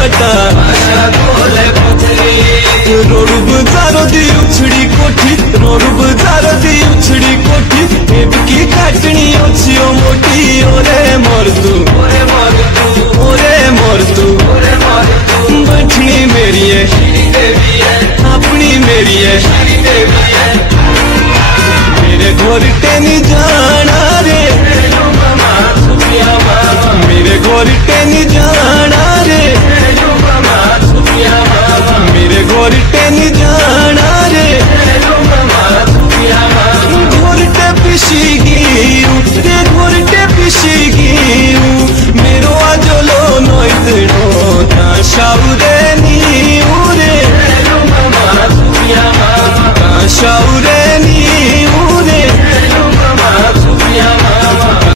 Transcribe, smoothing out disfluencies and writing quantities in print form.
बाटा road बजारो दी उछड़ी कोठी, road बजारो दी उछड़ी कोठी, की काटनी अच्छी ओ मोटी। ओरे मोर तू, ओरे मोर तू, बचनी मेरी है अपनी मेरी है, मेरे घर टेनी जाना रे, मेरे घर टेनी जाना रे, मेरे घर टेनी जाना।